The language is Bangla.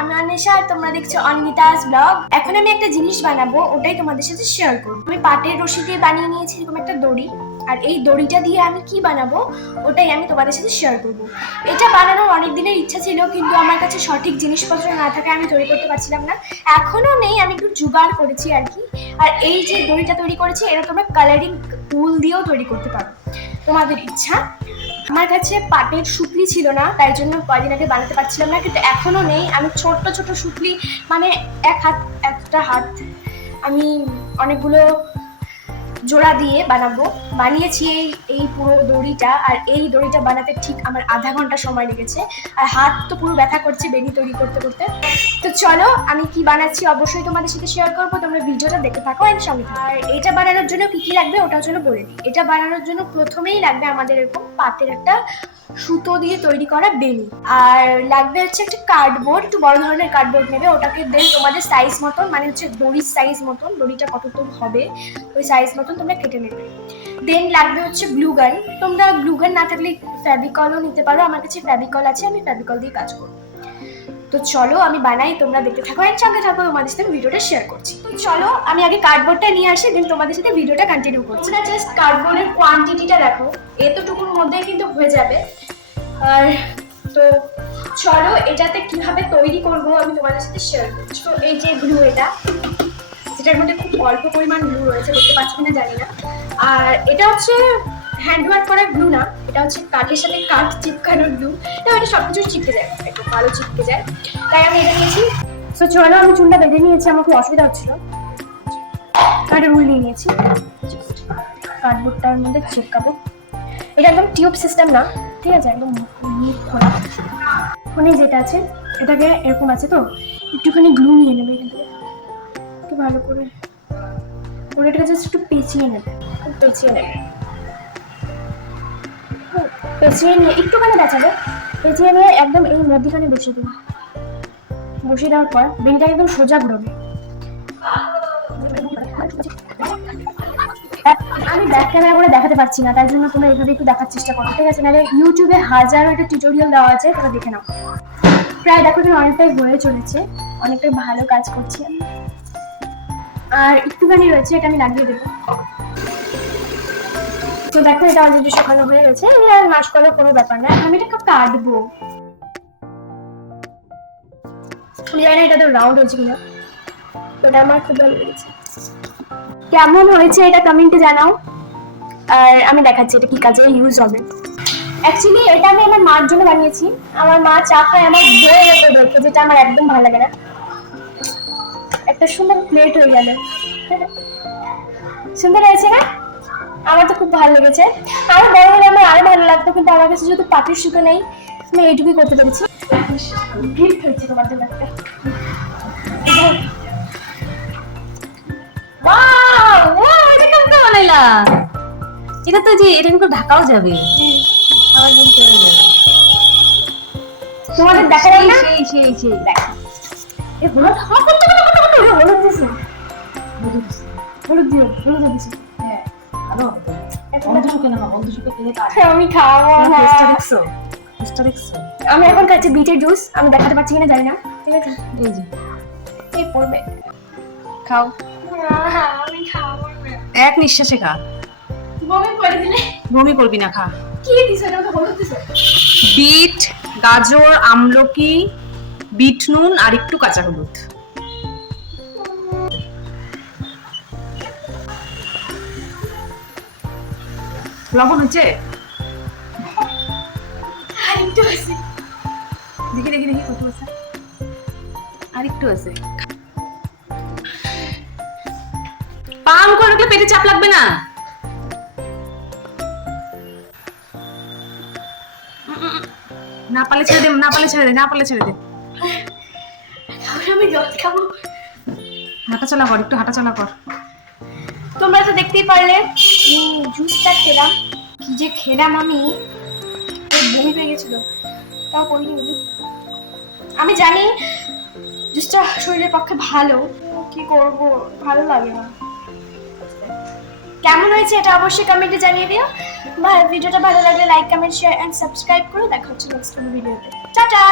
আমি অনিশা আর তোমরা দেখছো অনিতাস ব্লগ। এখন আমি একটা জিনিস বানাবো, ওটাই তোমাদের সাথে শেয়ার করবো। আমি পাটের রশি দিয়ে বানিয়ে নিয়েছি এরকম একটা দড়ি, আর এই দড়িটা দিয়ে আমি কি বানাবো ওটাই আমি তোমাদের সাথে শেয়ার করবো। এটা বানানোর অনেক দিনের ইচ্ছা ছিল, কিন্তু আমার কাছে সঠিক জিনিসপত্র না থাকায় আমি তৈরি করতে পারছিলাম না। এখনো নেই, আমি একটু জোগাড় করেছি আর কি। আর এই যে দড়িটা তৈরি করেছি, এটা তোমরা কালারিং উল দিয়েও তৈরি করতে পারো, তোমাদের ইচ্ছা। আমার কাছে পাটের সুতলি ছিল না, তাই জন্য কয়েকদিন আগে বানাতে পারছিলাম না, কিন্তু এখনো নেই। আমি ছোট্ট ছোট সুতলি, মানে একটা হাত আমি অনেকগুলো জোড়া দিয়ে বানাবো। বানিয়েছি এই পুরো দড়িটা, আর এই দড়িটা বানাতে ঠিক আমার আধা ঘন্টা সময় লেগেছে, আর হাত তো পুরো ব্যথা করছে বেনি তৈরি করতে করতে। তো চলো আমি কি বানাচ্ছি অবশ্যই তোমাদের সাথে শেয়ার করবো, তোমরা ভিডিওটা দেখতে থাকো এর সঙ্গে। আর এটা বানানোর জন্য কি কি লাগবে ওটার জন্য বলে দিই। এটা বানানোর জন্য প্রথমেই লাগবে আমাদের এরকম পাতের একটা সুতো দিয়ে তৈরি করা বেনি, আর লাগবে হচ্ছে একটা কার্ডবোর্ড, একটু বড় ধরনের কার্ডবোর্ড নেবে। ওটাকে দেন তোমাদের সাইজ মতন, মানে হচ্ছে দড়ির সাইজ মতন, দড়িটা কতটুকু হবে ওই সাইজ মতন তোমরা কেটে নেবে। দেন লাগবে হচ্ছে গ্লু গান। তোমরা গ্লু গান না থাকলে ফেভিকলও নিতে পারো, আমার কাছে ফেভিকল আছে, আমি ফেভিকল দিয়ে কাজ করবো। তো চলো আমি বানাই, তোমরা দেখতে থাকো এর সঙ্গে থাকো, তোমাদের সাথে ভিডিওটা শেয়ার করছি। চলো আমি আগে কার্ডবোর্ডটা নিয়ে আসি, দেন তোমাদের সাথে ভিডিওটা কন্টিনিউ করছি। না জাস্ট কার্ডবোর্ডের কোয়ান্টিটিটা দেখো, এতটুকুর মধ্যেই কিন্তু হয়ে যাবে। আর তো চলো এটাতে কিভাবে তৈরি করবো আমি তোমাদের সাথে শেয়ার করছি। তো এই যে গ্লু, যেটার মধ্যে খুব অল্প পরিমাণ গ্লু রয়েছে, দেখতে পাচ্ছি কিনা জানি না। আর এটা হচ্ছে হ্যান্ড ওয়ার্ক করা গ্লু না, এটা হচ্ছে কাঠের সাথে কাঠ চিপকানোর গ্লু। এটা সবকিছু চিপকে যায়, একটু ভালো চিপকে যায়, তাই আমি এটা নিয়েছি। তো চলো আমি চুনটা বেঁধে নিয়েছি, আমার খুব অসুবিধা হচ্ছিল, একটা রুল নিয়ে নিয়েছি। কার্ডবোর্ডটার মধ্যে চিপকাবো। এটা একদম টিউব সিস্টেম না, ঠিক আছে, একদম খোলা। ওখানে যেটা আছে এটাকে এরকম আছে, তো একটুখানি গ্লু নিয়ে নেবে এখান থেকে, একটু ভালো করে এটাকে জাস্ট একটু পেঁচিয়ে নেবে, পেঁচিয়ে নিয়ে একটুখানি বেঁচাবে, পেঁচিয়ে নিয়ে একদম এই মধ্যখানে বসিয়ে দেবে। বসিয়ে দেওয়ার পর বেনটাকে একদম সোজা ঘুরবে। আমি ব্যাক ক্যামেরা করে দেখাতে পারছি না, তাই জন্য তোমরা এইভাবে একটু দেখার চেষ্টা করো, ঠিক আছে? নাহলে ইউটিউবে হাজারো একটা টিউটোরিয়াল দেওয়া আছে, তোমরা দেখে নাও। প্রায় দেখো তুমি অনেকটাই হয়ে চলেছে, অনেকটাই ভালো কাজ করছি আমি। আর একটুখানি রয়েছে, এটা আমি লাগিয়ে দেবো। তো দেখো এটা অলরেডি শুকানো হয়ে গেছে, আর মাস করার কোনো ব্যাপার না। আমি এটা কাটবো, আমি জানি না এটা তো রাউন্ড হয়েছে কিনা, এটা আমার খুব ভালো লেগেছে। কেমন হয়েছে এটা কমেন্টে জানাও, আর আমি দেখাচ্ছি এটা কি কাজে ইউজ হবে। অ্যাকচুয়ালি এটা আমি আমার মার জন্য বানিয়েছি, আমার মা চা খায় আমার বইয়ের উপর দেখে, যেটা আমার একদম ভালো লাগে না। একটা সুন্দর প্লেট হয়ে গেল, সুন্দর হয়েছে না? আমার তো খুব ভালো লেগেছে। আরো বড় হলে আমার আরো ভালো লাগতো, কিন্তু আমার কাছে যেহেতু পাটির সুতো নেই, আমি এইটুকুই করতে পেরেছি। গিফট হয়েছে তোমার জন্য একটা। এটা কেমন বানাইলা? এটা তো যে এটা কিন্তু ঢাকাও যাবে। তোমাদের দেখা যায় না? সেই দেখ। এই হলুদ হলুদ দিছে, হলুদ দিছে। হ্যাঁ, ভালো। বন্ধ শুকে না, বন্ধ শুকে খেলে আমি খাবো না। টেস্টটা দেখছো? আমি এখন খাচ্ছি বিটের জুস, আমি দেখাতে পারছি কিনা জানি না, ঠিক আছে? এই যে এই পড়বে, খাও, আমি খাবো না। এক নিঃশ্বাসে খা। বমি করে দিলে বমি করবি না, খা। কি দিছে? এটা তো হলুদ দিছে। বিট, গাজর, আমলকি, বিট নুন আর একটু কাঁচা হলুদ। লবণ হচ্ছে? আরেকটু আছে, দেখি কত আছে, আরেকটু আছে। পান করে রাখলে পেটে চাপ লাগবে না। না পারলে ছেড়ে দে, না পারলে ছেড়ে দে। আমি জল খাবো। হাঁটাচলা কর, একটু হাঁটাচলা কর। তোমরা তো দেখতেই পারলে জুসটা খেলাম, কি যে খেলাম আমি, বমি পেয়ে গেছিল, তাও করিনি। আমি জানি জুসটা শরীরের পক্ষে ভালো, কি করব, ভালো লাগে না। কেমন হয়েছে এটা অবশ্যই কমেন্টে জানিয়ে দিও। ভিডিওটা ভালো লাগলে like, comment, share and subscribe করে দেখা হচ্ছে নেক্সট ভিডিওতে। টাটা।